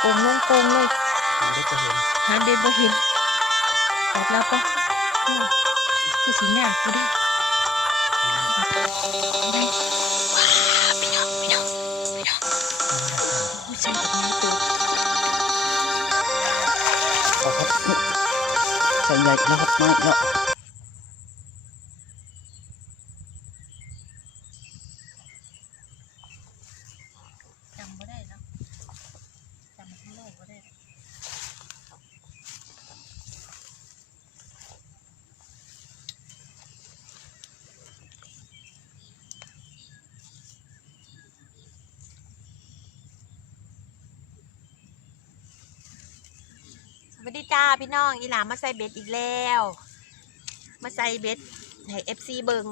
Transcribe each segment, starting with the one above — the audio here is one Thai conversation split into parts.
โกงลงโกงเลยมันได้จะเห็นหาเบ็ดบ่เห็นตอบแล้วปะคือสีหน้ากูได้ได้ว้าพี่น้องพี่น้องพี่น้องโอ้ยใช่แบบนี้ตัวเอาครับใส่ใหญ่แล้วครับน้อยแล้วำบ่ได้เนาะจำข้างนอกบ่ได้ ส วัสดีจ้าพี่น้องอีหลามาใส่เบ็ดอีกแล้ว มาใส่เบ็ดให้เอฟซีเบิง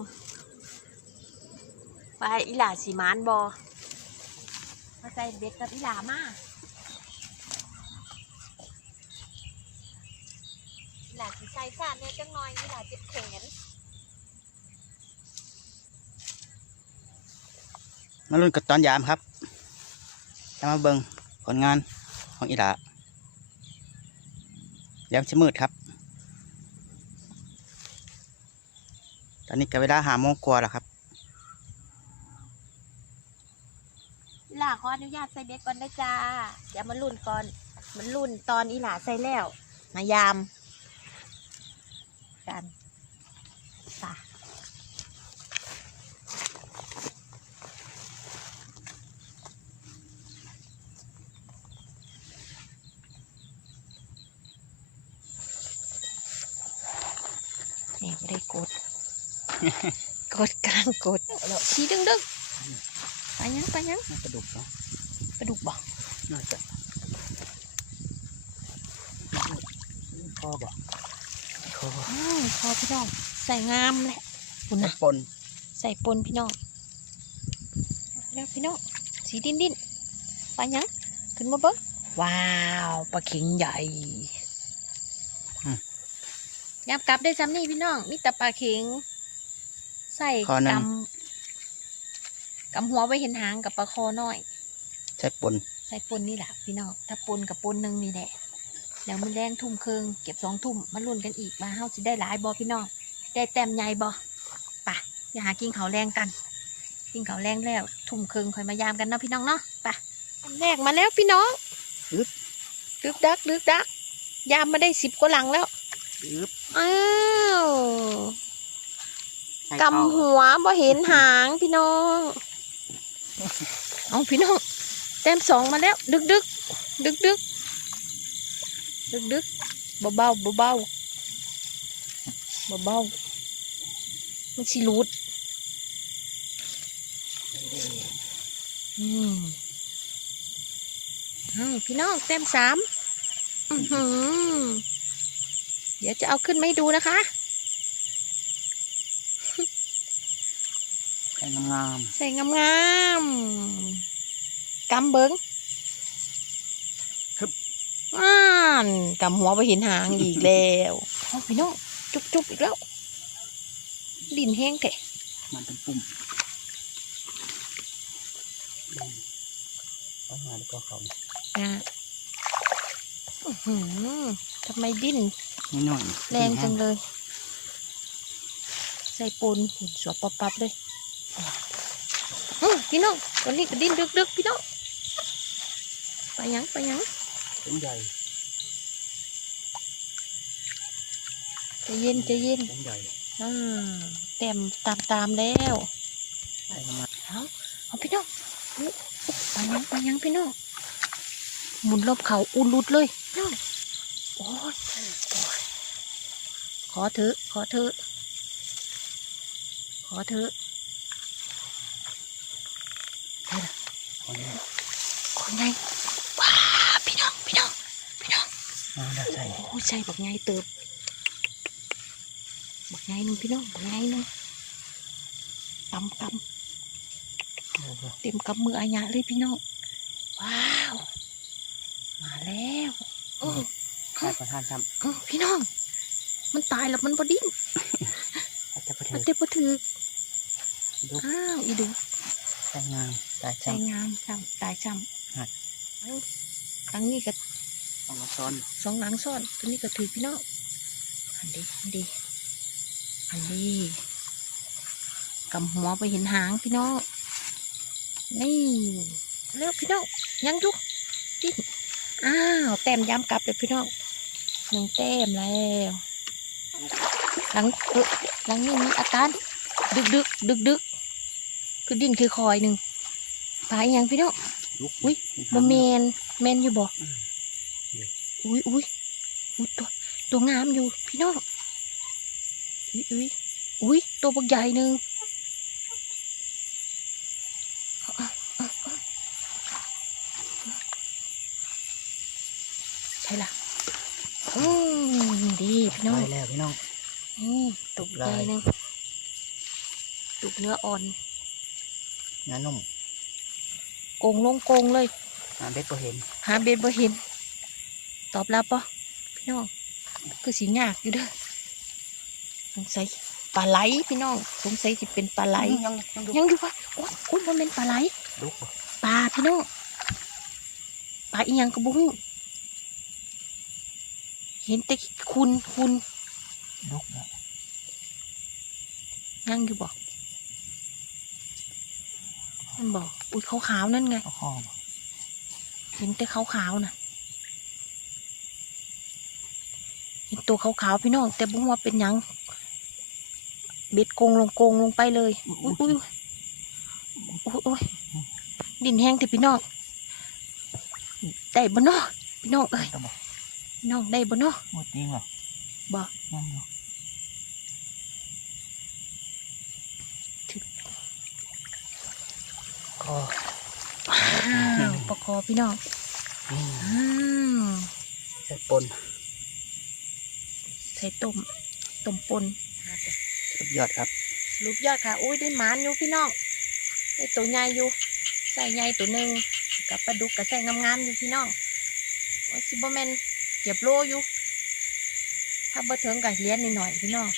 ไปอีหลาสีมานบอมาใส่เบ็ดกับอีหลามาอีหลาสีใส่ซ่าเนี่ยจังน้อยอีหลาเจ็บแขนมาลุ้นกับตอนยามครับจะมาเบิงผลงานของอีหลา ยามชิมืดครับ ตอนนี้ก็เวลาหาโมงกว่าแล้วครับหล่าขออนุญาตใส่เบ็ดก่อนนะจ้าเดี๋ยวมาลุ่นก่อน มันลุ่นตอนอีหล่าใส่แล้วมายาม กันป่ะ นี่ไม่ได้กด กดกลางกดแล้วชี้ดึงดึงไปยังไปยังน่าจะดุเนาะกระดูกบ่น่าจะพอบ่พอบ่อ้าวพอพี่น้องใส่งามแหละคุณนะปนใส่ปนพี่น้องแล้วพี่น้องสีดินดินไปยังขึ้นมาเบิ้งว้าวปลาเข็งใหญ่ยามกลับได้ซ้ำนี่พี่น้องมีแต่ปลาเข็ง ใส่กำกำหัวไว้เห็นหางกับปลาคอน้อย ใช้ปนใส่ปนนี่แหละพี่น้องถ้าปนกับปนหนึ่งนี่แหละแล้วมันแรงทุ่มครึ่งเก็บสองทุ่มมาลุ้นกันอีกมาเฮาสิได้หลายบอพี่น้องได้แต้มใหญ่บอไปะอย่าหากินเขาวแรงกันกินเขาวแรงแล้ว ทุ่มครึ่งค่อยมายามกันเนาะพี่น้องเนาะไปอันแรกมาแล้วพี่น้องดึกดักดึกดัก ยามมาได้สิบกว่าหลังแล้วอึ๊บอ้าวใส่ กำหัวบ่เห็นหางพี่น้อง เอาพี่น้องแต้มสองมาแล้ว ดึกดึกดึกดึกดึกดึกเบาเบาเบาเบาเบาๆมันสิรูดอืมอ้าวพี่น้องแต้มสามอือหือเดี๋ยวจะเอาขึ้นไมาให้ดูนะคะ ส่งามใส่งามๆกำเบิงอ่านกำหัวไปเห็นหางอีกแล้วเอาพี่น้องจุบจุบๆอีกแล้ว ดินแห้งแกะๆมันเป็นปุ่มอืมเอามาแล้วก็เขานะอื้อหือทำไมดิ้นนิดหน่อยแรงจังเลย ใส่ปูนหุ่นสวบปับๆเลยอื้อ พี่น้องตัวนี้ก็ดิ้นดึกๆพี่น้องไปยังไปยังเป็นใหญ่ใจเย็นใจเย็นเป็นใหญ่อ่าเต็มตามตามๆแล้วใส่งามเอาเอาพี่น้องอุ๊ไปยังไปยังพี่น้องหมุนรอบเขาอุลุดเลยพี่น้องโอ้ยโอ้ยขอเถอะขอเถอะขอเถอะ คนนี้ คนไงว้าพี่น้องพี่น้องพี่น้อง มาแล้ว ใส่โอ้ยใช่บักไงเติบบักไงหนึงพี่น้องบักไงหนึงกำกำเต็มกำมืออาญะเลยพี่น้องว้าว มาแล้วอื้อใส่ประทานทอื้อพี่น้อง มันตายแล้วมันบดิ้นำอาจจะประเทมันศเต็มบ่ถือดูอ้าวอีดูใส่งามใส่ใจช่างงามจำตายจหัดำหลังนี้ก็ เอามาซ้อนสองหลังซ้อน ตัวนี้ก็ถือพี่น้องอันดีอันดีอันดีกำหัวไปเห็นหางพี่น้องนี่เร็วพี่น้องยังอยู่ดิ้นอ้าวแต้มย้ำกลับเลยพี่น้องหนึ่งแต้มแล้วหลังเออหลังนี้มีอาการดึกดึกดึกดึกคือดิ้นคือคอยหนึ่งปลาอหยังพี่น้องลุกอุ๊ยบ่แมนแมนอยู่บ่ อุ้ยอุ้ยอุ้ยตัว ตัวงามอยู่พี่น้องอุ้ยอุ้ยอุ้ยตัวบักใหญ่หนึ่งเอาเอาเอาเอาใช่ละอืมดีพี่น้องได้แล้วพี่น้องนี่ตุกใหญ่หนึ่งตุกเนื้ออ่อนงานนุ่มโกงลงโกงเลยงานเบ็ดก็เห็นหาเบ็ดบ่เห็น ตอบรับปะพี่น้องคือสียากอยู่เด้อสงสัยปลาไหลพี่น้องสงสัยสิเป็นปลาไหลยังยังดูยังอยู่ปะโอ้ยโอ้ยมันเป็นปลาไหลลุกบ่ปลาพี่น้องปลาอีหยังกระบุ้งเห็นแต่คุณคุณลุกบ่ยังอยู่บอกมันบอกอุ้ยขาวๆนั่นไงเอาข้อบ่เห็นแต่ขาวๆน่ะ เห็น ตัวขาวๆพี่น้อง แต่บุ้งว่าเป็นหยังเบ็ดโกงลงโกงลงไปเลยอุ้ยอุ้ยอุ้ยอุ้ยดินแห้งแต่พี่น้องได้บ่เนาะพี่น้องเอ้ยต้องบ่พี่น้องได้บ่เนาะหมดจริงเหรอบ่ยังอยู่ถึงก็ว้าวปะคอพี่น้องนี่อ้าวใส่ปน ใส่ต้มต้มปนสุดยอดครับลูกยอดค่ะ อุ้ยได้หมานอยู่พี่น้องได้ตัวใหญ่อยู่ใส่ใหญ่ตัวหนึ่งกับปลาดุกกับใส่งามๆอยู่พี่น้องโอ้ยซิบแมนเก็บโลอยู่ถ้าบ่ถึงกับเลี้ยนหน่อยๆพี่น้อง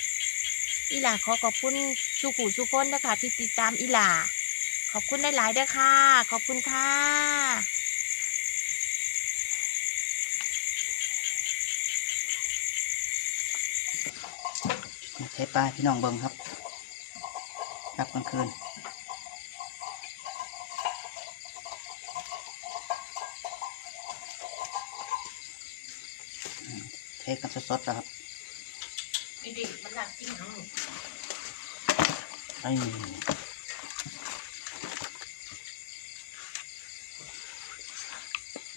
อีหลาขอขอบคุณสุขุสุคนนะคะที่ติดตามอีหลาขอบคุณหลายๆเด้อค่ะ ขอบคุณค่ะ ช้ปลาพี่น้องเบิ่งครับครับกลางคืนอืมเทกันสดๆแล้วครับดิๆมันหนักจริงเหรอไอ้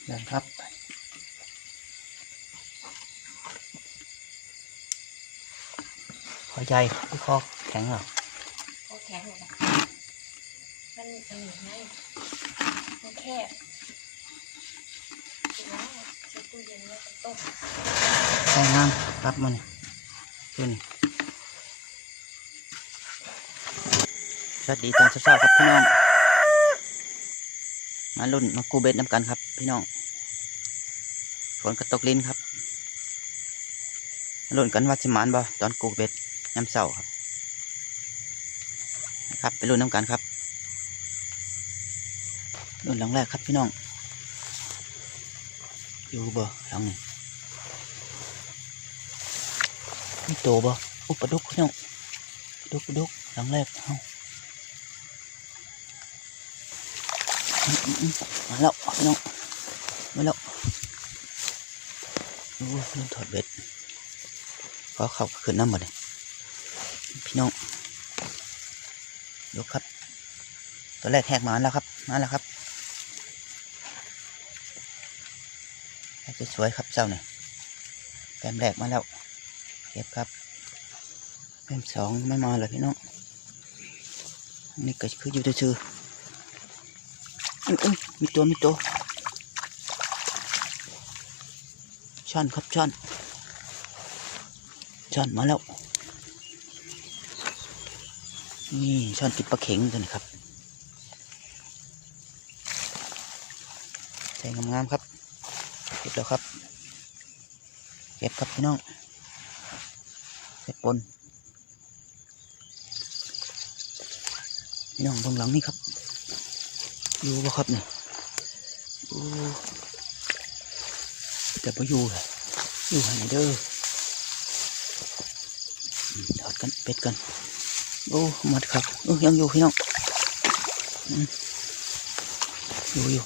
เดินครับ คอใหญ่พี่คอแข็งเหรอโอแข็งเลยนะมันมันอยู่ไงมันแคบถึงแล้วใช้ตู้เย็นไว้กับต้มใช่งามครับมันขึ้นสวัสดีตอนเช้าๆครับพี่น้อง มาลุ่นมากูเบ็ดน้ำกันครับ พี่น้องฝนกระตกลิ้นครับมาลุ่นกันว่าสิหมานบ่ตอนกูเบ็ด ย้ำเสาครับนะครับไปลุ่นน้ำกันครับลุ่นหลังแรกครับพี่น้อง อยู่บ่หลังนี้มีโตบ่อุปดุกพี่น้องดุกดุกหลังแรกเอามาแล้วพี่น้องมาแล้วโอ้เริ่มถอดเบ็ดก็เข้าขึ้นน้ำหมดเลย พี่น้องดูครับ ตัวแรกแหกมาแล้วครับมาแล้วครับแหกสวยครับเจ้าเนี่ยแต้มแรกมาแล้วเก็บครับเป็นสองไม่มาเลยพี่น้องนี่ก็คืออยู่ซื่ออุ้ยมีตัวมีตัวช่อนครับช่อนช่อนมาแล้ว นี่ช่อนติดปลาเข็งตัวนี้ครับใส่งามๆครับเก็บแล้วครับ เก็บครับพี่น้องใส่ปนพี่น้องเบางหลังนี่ครับอยู่บ่ครับเนี่ยโอ้แต่พออยู่เลยอยู่ให้เด้ออืมทอดกันเป็ดกัน โอ้หมดครับเออยังอยู่พี่น้องอยู่อยู่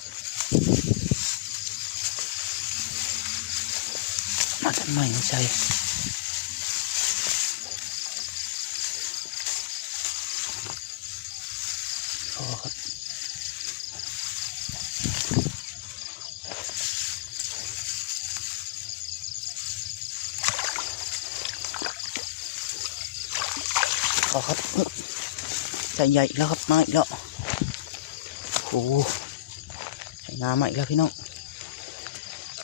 มาทำไมไม่ใช่พอครับพ อครับใส่ใหญ่แล้วครับมาอีกแล้วโอ้โหใส่งามาอีกแล้วพี่น้อง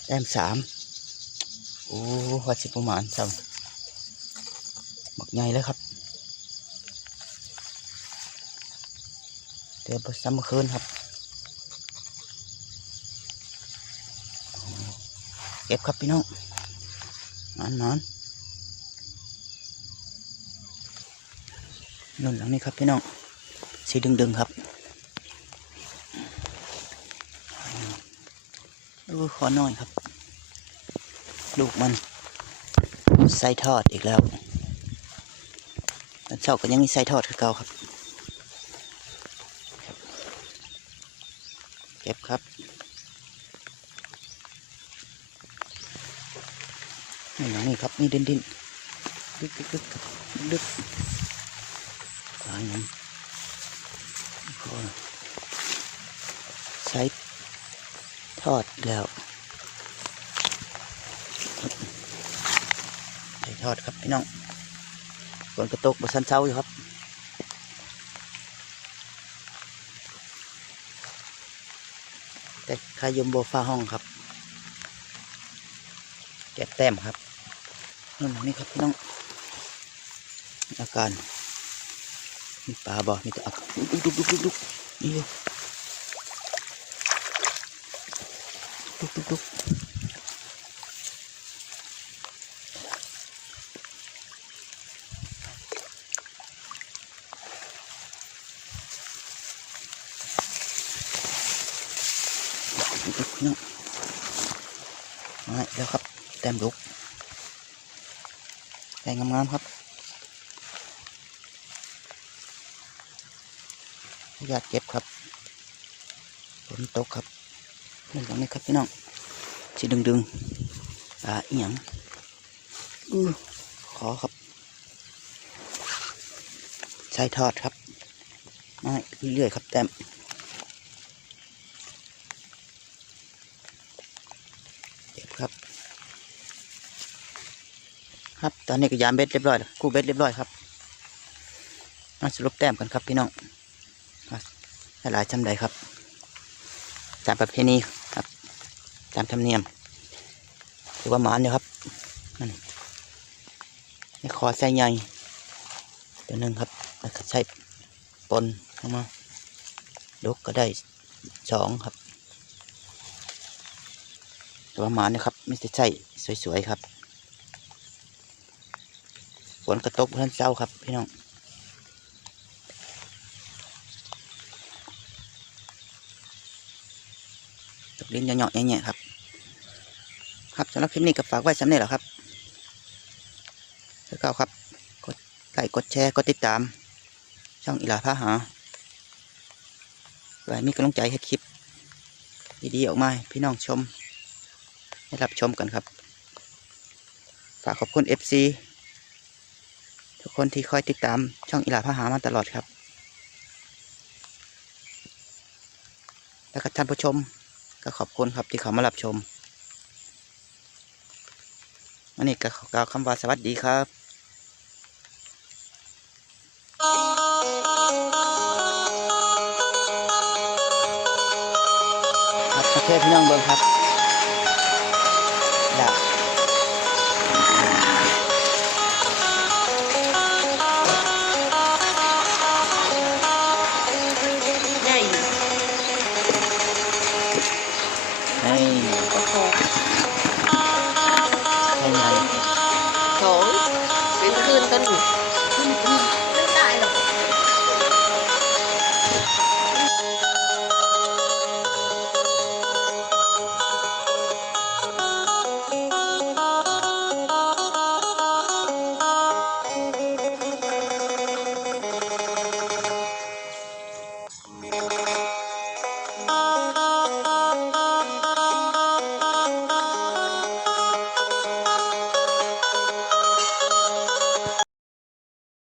แต้มสามโอ้วัดสิประมาณสังหมักใหญ่เลยครับเดี๋ยวไปซ้ำมื่อคืนครับเก็บครับพี่น้องนอนนอน นุ่นหลังนี้ครับพี่น้องสีดึงดึงๆครับโอ้ขอน่อยครับ ลูกมันไส้ทอดอีกแล้วแล้วเจ้าก็ยังมีไส้ทอดคือเก่าครับ เก็บครับนี่นี้ครับนี่ดินดินดึกดึกดึกดึกายังใช้ทอดแล้วไก่ทอดครับพี่น้องฝนกระตกบนสันเช้าอยู่ครับแต่ขายมโบฟ้าห้องครับแกะแต้มครับนู่นนี่ครับพี่น้องอาการ มีปลาบ่มีแต่อาการลุกลุกลุกลุกลุกนี่อยู่ลุกลุกลุกลุกพี่น้องมาอีกแล้วครับ แต้มลุกแต้มงามๆครับ อยากเก็บครับฝนตกครับเรื่ตรงนี้ครับพี่น้องสีดึงดึงๆอ่าอียงอือขอครับใช้ทอดครับมาเรื่อยๆครับแต้มเก็บครับ ครับตอนนี้ก็ยามเบ็ดเรียบร้อยแล้วกู้เบ็ดเรียบร้อยครับมาสรุปแต้มกันครับพี่น้อง หลายจำใดครับ ตามประเพณีครับ ตามธรรมเนียมถือว่าหมานอยู่ยครับนั่นนี่ขอใส่ใหญ่ตัวหนึ่งครับแล้วก็ใส่ปนเข้ามาดกก็ได้สองครับตัวหมาเนี่ยครับไม่ใช่ใช่สวยๆครับฝนกระตกเพื่อนเจ้าครับพี่น้อง ตกลิ้นเหยาะๆแง่ๆครับ ครับสำหรับคลิปนี้ก็ฝากไว้สำเร็จแล้วครับแล้วก็ครับ กดไลค์กดแชร์ กดติดตาม ช่องอีลาพาหาไว้มีกำลังใจให้คลิปดีๆออกมาพี่น้องชมให้รับชมกันครับ ฝากขอบคุณ FC ทุกคนที่คอยติดตามช่องอิลาพาหามาตลอดครับ แล้วก็ท่านผู้ชม ก็ขอบคุณครับที่เขามารับชมอันนี้ก็ขอกล่าวคำว่าสวัสดีครับครับประเทศพี่น้องเบิ้งครับ